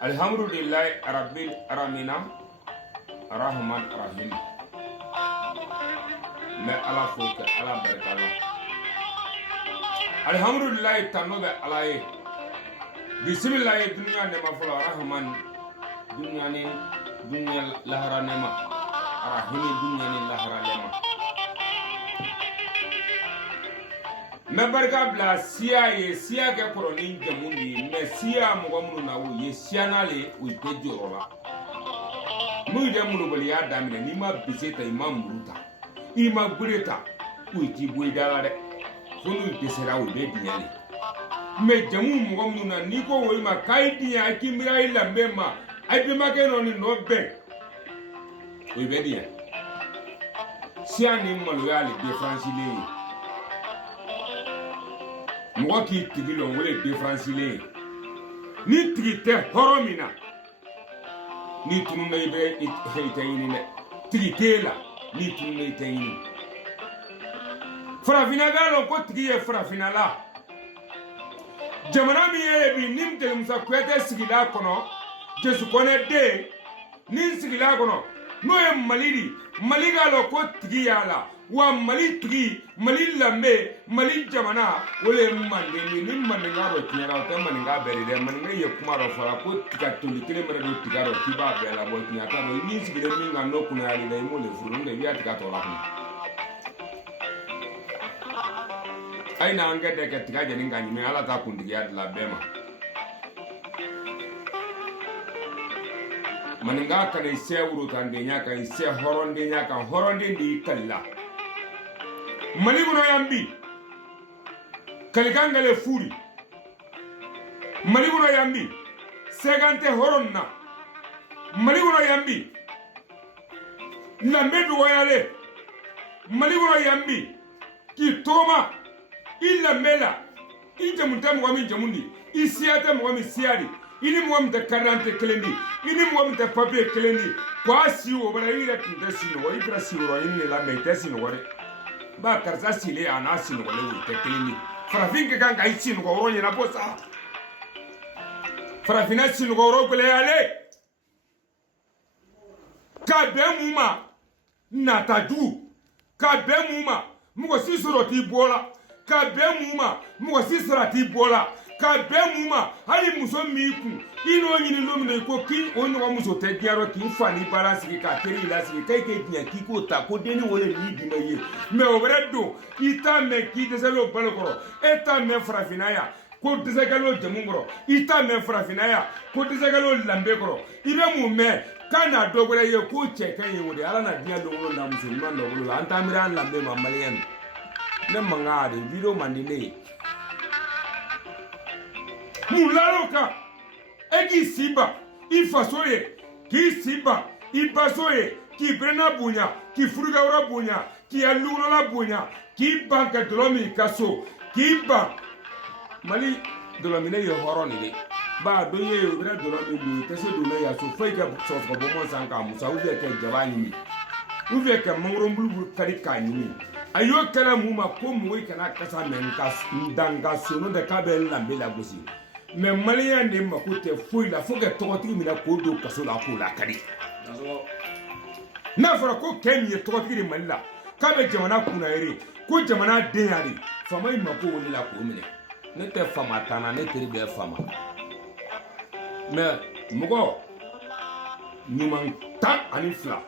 Alhamdulillah rabbil alamina rahman rahim. Me ala foka ala barakala. Alhamdulillah tanobe alaye. Bismillah dunya nema fula rahman dunya ni dunya lahara nema rahim dunya ni lahara nema. Me barka bla siya ke koroni jamundi me siya mugomunu na wo ye siya nale wo te jorola mu de munu bali ya damine ni ma biseta imam muruta ima bureta wo ti boy dala de fonu de sera wo be dinyale me jamu mugomunu na ni ko wo ma kai dinya kimira ila mema ai be ma ke no ni no be wo be dinya siya ni malu ya le defrancile moi qui tigi l'on voulait défranciler ni trité horomina ni tununa ibe itayini ne trité la ni tununa itayini farafina galo ko tigi e farafina la jamana mi ye bi nimte musa kwete sigila kono je su kone de ni sigila kono no e maliri maligalo ko tigi yala wa mali tigi mali lambe mali jamana wole mande ni mande ngaro tiara to mande ngabere de mande ye kuma ro fara ko tiga tuli kile mare do tiga ro tiba be la bo tinya ta do ni sigile mi ngano kuna ali dai mo le furu nde biya tiga to la ku ai na anga de ke tiga je ni ngani me ala ta kundi ya la bema maninga kan ise wuro tan de nya kan ise horonde nya kan horonde ndi kala mali gono yambi kalikangale furi mali gono yambi segante horonna mali gono yambi lambedu wayale mali gono yambi ki toma illa mela ite mutamu wami jamundi isiata mwami siari ini mwami ta karante kelendi ini mwami ta papier kelendi kwa siwo bala ira tindesino wa ibra siwo ini la meitesino wale ba karza sile anasino wale wite kelendi farafinke kanga isino ko ronye na bosa farafina sino ko rogole yale ka be muma na tadu ka be muma mugo sisoro ti bola ka be muma mugo sisora ti bola ka be muma hali muso miku ino nyini lomine ko kin onyo wa muso te diaro ki fani balance ki ka teri la si kai ke diya ki ko ta ko deni wole ni di maye me obredo ita me ki de selo balokoro eta me frafinaya ko de segalo jamungoro ita me frafinaya ko de segalo lambe koro ibe mu me kana dogore ye ko che kan ye wode ala na diya do wolo na muso man do wolo anta miran lambe mamalian ne mangade video mandine mularoka egi siba ifasoye ki siba ibasoye ki brena bunya ki furuga ora bunya ki alugro la bunya ki banka dolomi kaso ki ba mali dolomi ne yo horoni ni ba do ye bra dolomi du tese do me ya so fay ka so ko bo mo sanka musa u ve ke jabani ni u ve ke mongro mbulu kadi kanyi ayo kala muma ko mu kana kasa men ka ndanga sono de kabel lambe la gosi mais malien ne makote foi la foga tokotigi mina ko do kaso la ko la kadi na fara ko kenye tokotigi malila kabe jamana kuna ere ko jamana deyari fama imako woni la ko mine ne te fama tana ne teri be fama mais mugo nyuman ta ani fla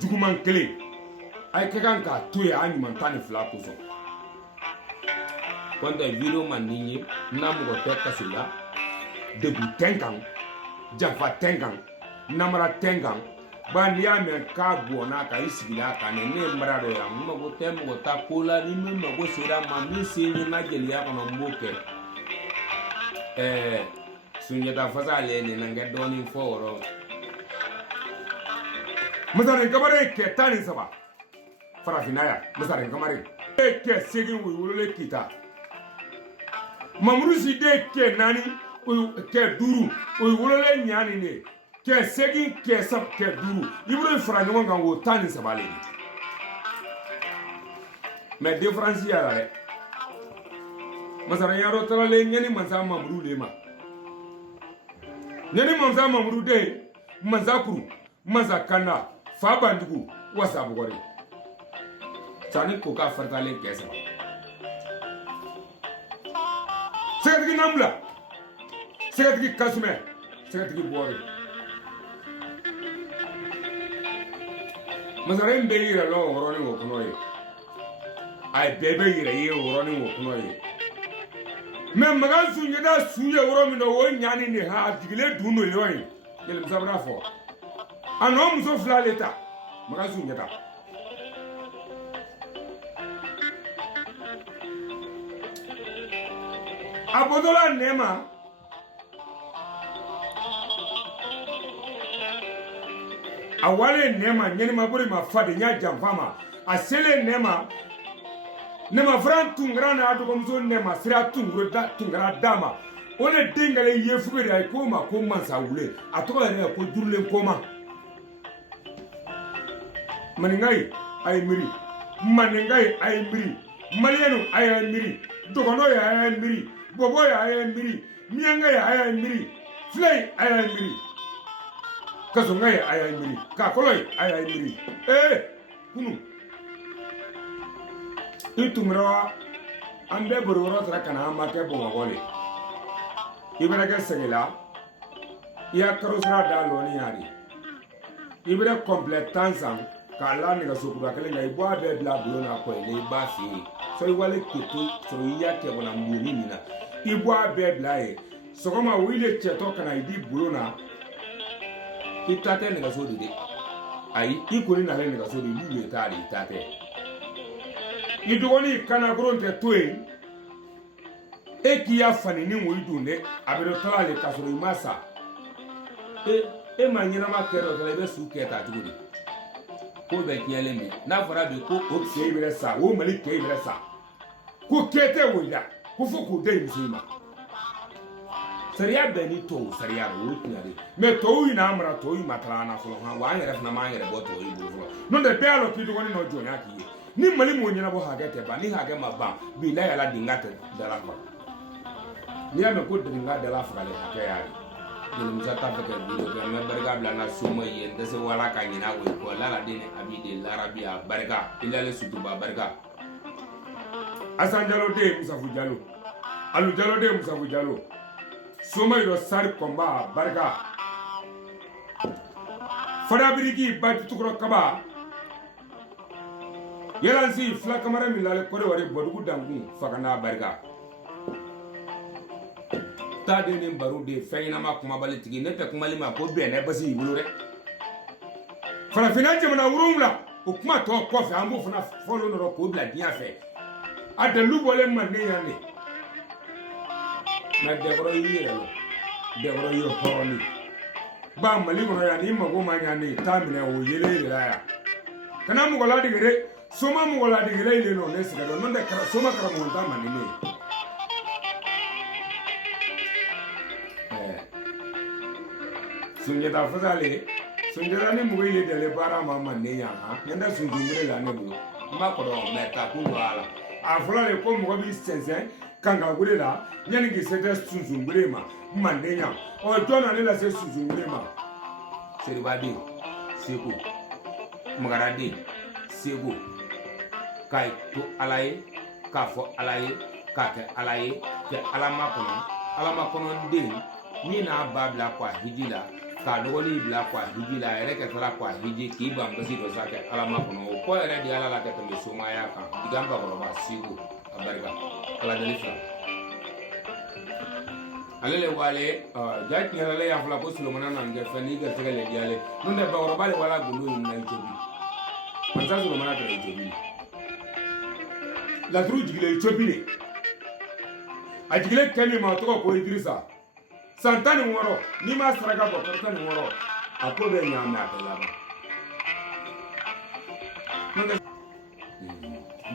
juguman kele ay kakan ka tuye ani man tani fla ko so kwanda video maninyi na mugo te kaso la debu tengang jafa tengang namara tengang bandia men ka bona ka isigila ka ne mbrado ya mmago tembo ta kola ni mmago sira mami sinyi na geli ya kono mboke sunya da faza le ne nanga doni foro mazare kabare ke tani saba farafinaya mazare kamare ke segin wulule kita mamrusi de ke nani ke duru o wolole nyani ne ke segin ke sab ke duru ibro fra nyonga kan wo tani sabale mais différence ya la masara yaro tala le nyani mansa mamru le ma nyani mamza mamuru de manza kuru manza kana fa bandugu wasa bugore tani ko ka fartale kesa segatigi namla segatigi kasume segatigi bore mazare mbe yira lo woroni wo kuno ye ay bebe yira ye woroni wo kuno ye même magan sunye da suye woro mi no wo nyani ni ha digile du no yoyin yele musabra fo ano muso fla leta magan sunye da abodola nema awale nema nyeni maburi mafade nya jamfama asele nema nema fran tungra na adu komzo nema sira tungro da tungra dama one dingale yefugere ay koma ko mansa wule atoka re ko durle koma maningai ay miri maningai ay miri malienu ay miri dogono ya ay miri bobo ya ay miri mianga ya ay miri flay ay miri kazongai ay miri ka koloi ay miri kunu itumra ambe bororo tra kana make bongole ibere ke segela ya karosra daloni yari ibere completanza kala ni ga sokura kale ngai bwa be bla blona ko le ba fi so iwale kutu so iya ke bona mbuni nina ibwa be bla e so kama wile cheto kana idi blona itate ni ga so de ai ikoni na le ni ga so de lule tali itate idogoni kana gronte toy ekiya fani ni wo idunde abero tala le kasoro imasa e manyina ma kero tala be su keta tugudi ko be kiyale mi na fara be ko o ke ibere sa wo mali ke ibere sa ko kete wo ya ko fu ko de misima sariya be ni to sariya wo kiyale me to ina amra to yi matala na folo ha wa yere na ma yere bo to yi bo folo no de be alo ki dogoni no jonya ki ni mali mo nyina bo hagete ba ni hage ma ba bi la yala dingate dala ko ni ya me ko dinga dala fa le hake ya ni musa ta feke bi do me barga bla na suma yen de se wala ka nyina we ko la la dine abi de larabia barga ila le sutu ba barga asan jalo de musa fu jalo alu jalo de musa fu jalo suma yo sar komba barga fada birigi ba tukro kaba yelansi fla kamara milale kore wari bodugu dangu fakana barga tade ne baru de feyna ma kuma balitigi ne te kuma lima ko be ne basi ibulu rek fala finaje mana wurumla o kuma to ko fe ambu fana folo no ko bla dia fe adalu bole man ne yane na de bro yire lo de bro yo horoni ba mali mo ya ni mago ma nyane tamine o yele ya kana mu gola digere soma mu gola digere ile no ne siga do nde kara soma kara mo ta manine sunjata fazale sunjata ni mu ile de le bara ma manne ya ha nda sunjumure la ne bu ma ko do meta ku wala afula le ko mo bi sense kanga gure la nyani gi sete sunjumure ma manne ya o jona ne la se sunjumure ma seribadi seko magaradi sego kai to alaye ka fo alaye ka te alaye ke alama kono de ni na babla kwa hijila ka dogoli bla kwa hijila ere ke tara kwa hiji ki bam basi do sake alama kono ko ere di ala la ke to suma ya ka digamba ko ba sego abarga ala dalifa alele wale jati ngale ya fula ko sulomana na nge fani ga tegale diale nonde ba woro bale wala gulu ni na jobi manza sulomana to jobi la tru jigile chobile a jigile kemi ma to ko Idrissa santani woro ni ma saraga ko santani woro akobe nyama atela ba nonde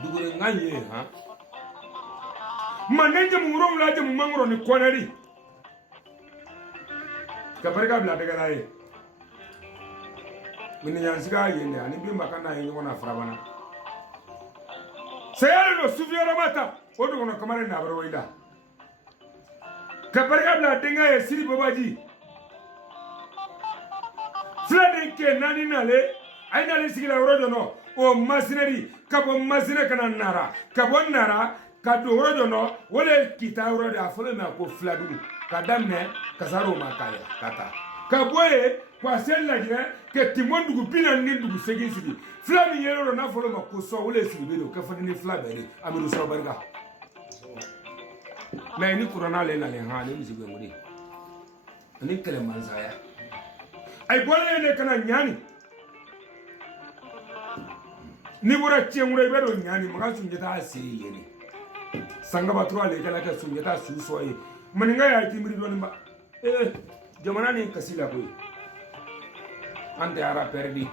dugure nganye ha manenje mu woro mulaje mu mangoro ni konari kabarga bla daga dai mini yansiga yene ani bimba kana yin wona farabana sayalo no sufiara mata odo kono kamare na baro wida kabarga bla dinga ye siri babaji Fladin ke nani nale ay nale sigila rojo no o masineri kabo masine kana nara kabo nara ka do rojo no wole kita rojo afole na ko fladu kadamne kasaro makaya kata kaboye kwa sella je ke timondugu binan ni dugu segin sigi flami yero na folo ma ko so wole sigi be do ka fani flabe ni amiru so barga mais ni kurana le na le ha ni musibe ngudi ni kele manzaya ay bole ne kana nyani ni bora tiemure be do nyani maga sunjeta asiri yeni sanga batwa le kala ka sunjeta suso yi maninga ya timri do nimba jamana ni kasila boy ante ara perdi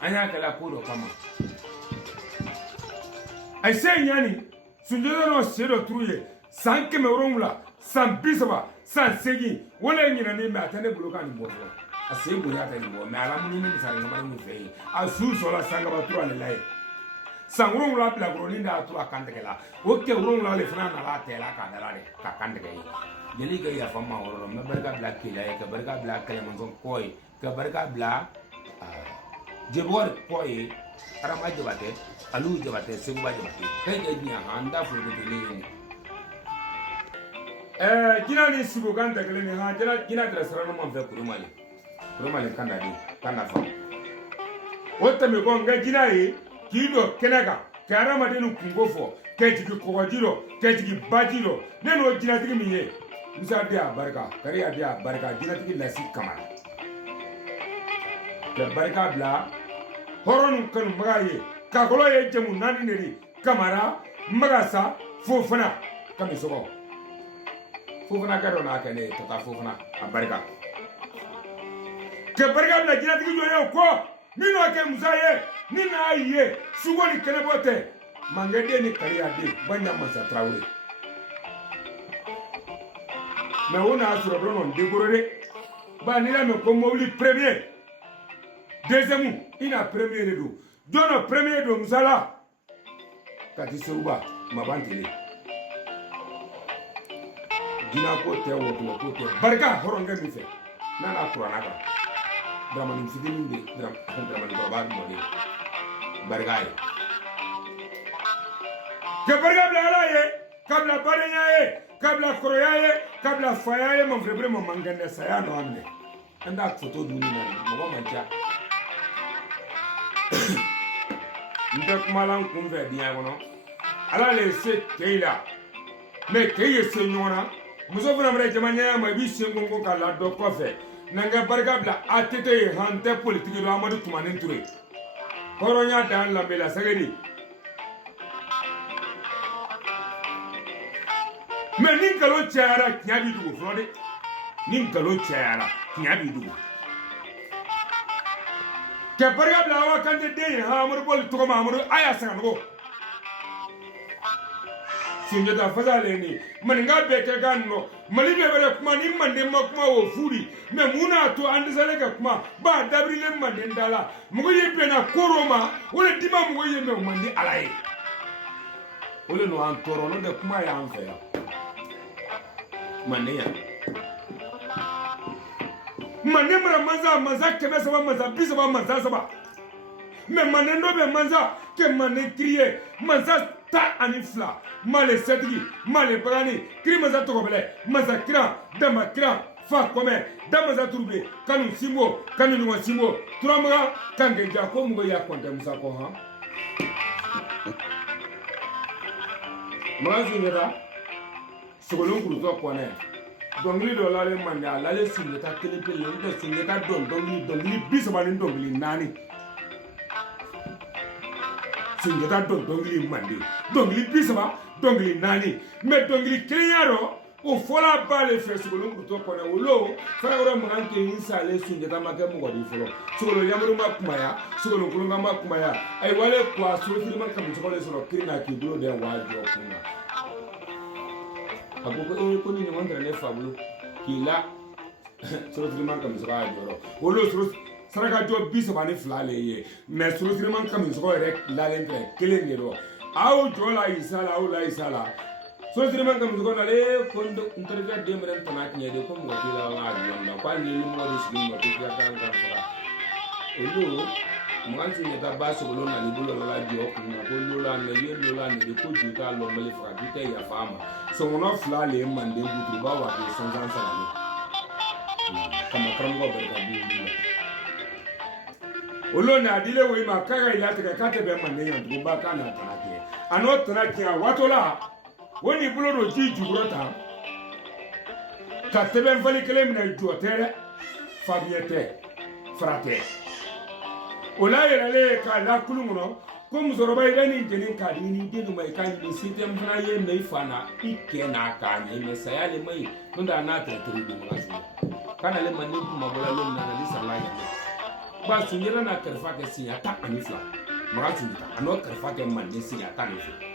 anya kala ko do kama ay se nyani sunjeta no sedo truye sanke me romla san bisaba san segi wala nyina ni ma tane bloka ni bozo ase bo ya tane bo me ala muni ni sare ngama mu fe asu so la sanga ba tro ale lai sangurung la pla groni da tro akandela oke urung la le fana na la tela ka dala de ka kandega yi jeli ga ya fama woro me barka bla kila ya ka barka bla kala mon son koy ka barka bla jebor koy arama jabate alu jabate sengba jabate kay ga ni anda fu de ni jina ni sibo kan ta kele ni ha jina dra sarano mon fe kurumali kanda ni kanda fa wota me ko nga jina yi kido kenaka kara ma denu kungofo kejigi kogojiro kejigi bajiro neno jina tigi miye musa dia barka kare dia barka jina tigi lasi kamara ke barka bla horonu kan magaye ka golo ye jemu nani neri kamara magasa fofana kami sogo fofana karo na kene to ka fofana barka ke barka bla jina tigi yo ko nino ke musaye nina ye sugo ni kene bote mangede ni kariya de banya masa trawe me wona asuro brono degorore ba ni la me ko mobili premier deuxième ina premier do dono premier do musala kati suruba mabantele dina ko te wo ko te barka horonga mi fe nana qur'ana ka dramani fidini de dramani ko ba mo de bargaay ke barga bla ala ye kabla barenya ye kabla koroya ye kabla faya ye mon frère mon mangande saya no amne anda photo duni na mo mancha ndak malan kumbe dia wono ala le se keila me keye se nyona muso fana mre jamanya ma bi se ngongo kala do kofe nanga barga bla atete hante politique do amadu tumanen touré horonya dan la bela sagedi me nin kalo chara nyabi dugo frode nin kalo chara nyabi dugo ke barga bla wa kante de ha amadu bol to ma amadu aya sango sunjata fazale ni maninga beke ganno malibe bele kuma ni mande makuma wo furi me muna to andisale ka kuma ba dabrile mande ndala mugo yebe na koroma wala dima mugo yebe mande alaye wala no an toro no de kuma ya anfa ya mande ya mande mara manza kebe saba manza bisaba manza saba me mande ndo be manza ke mande kriye manza ta anifla male sedgi male brani krima za tokobele mazakira damakira fa kome damaza turbe kanu simbo kanu nwa simbo turamaga kange jako mugo ya konte musa ko ha mazu ngeda sogolon kuruzo kone dongli do lale manda lale singeta kelepele ndo singeta dongli bisaba ni dongli nani singeta dongli mande dongli bisaba dongli nani me dongli kenyaro o fola bale fe sugolo kuto kona wolo fara wora manke insale singeta make mo godi folo sugolo yamuru makumaya sugolo kulunga makumaya ay wale kwa suru man kam sugolo soro kirina ki do de wajo kuna agogo ko ni wandra ne fabulu kila suru man kam sugolo joro wolo suru saraka jo bisaba ni flale ye me suru man kam sugolo rek la lentre kele ngero aw jola isala aw la isala so siri man kam zugo na le kondo interview de mren tanat ne de ko mo tila wa na kwa ni mo de sigi mo tila kan kan fara olo mwanzi ne ta baso ko na libulo la dio ko na ko lola ne ye lola ne de ko juta lo mele fara bite ya fama so mo fla le man de butu ba wa de sanzan sala ne kama kramgo barka bu olo na dile we ma kaga ila te ka te be man ne yan ko ba kana tanat ano tanat watola woni bulo do ji jugrota ka tebe mfali kele mina jotere fabiete frate ola yele ka la kulungo ko muzoroba ile ni jeni ka ni dedu mai kan ni sitem fana ye mai fana ikena ka ni mesaya le mai tunda na ta tri du magasu kana le manni kuma bola le na na sala ya ba sunyira na karfa ke sinya ta anifla magasu ta ano karfa ke manni sinya ta anifla